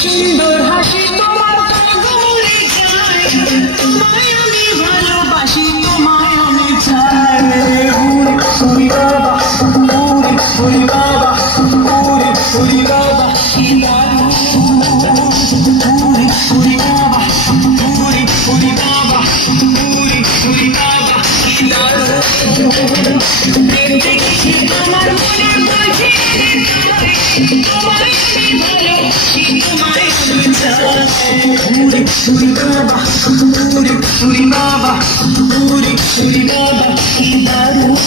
সুন্দর হাসি তোমার বলে যায়, তোমায় আমি ভালোবাসি, তোমায় আমি চাই। ওরে বাবা, ওরে বাবা, ওরে বাবা, কি দারুণ। ওরে বাবা, ওরে বাবা, ওরে বাবা, কি দারুণ। দেখছি তোমার মনে বলছে তোমায় আমি ভালোবাসি, তোমায় আমি চাই। ওরে বাবা, ওরে বাবা, ওরে বাবা, কি দারুণ।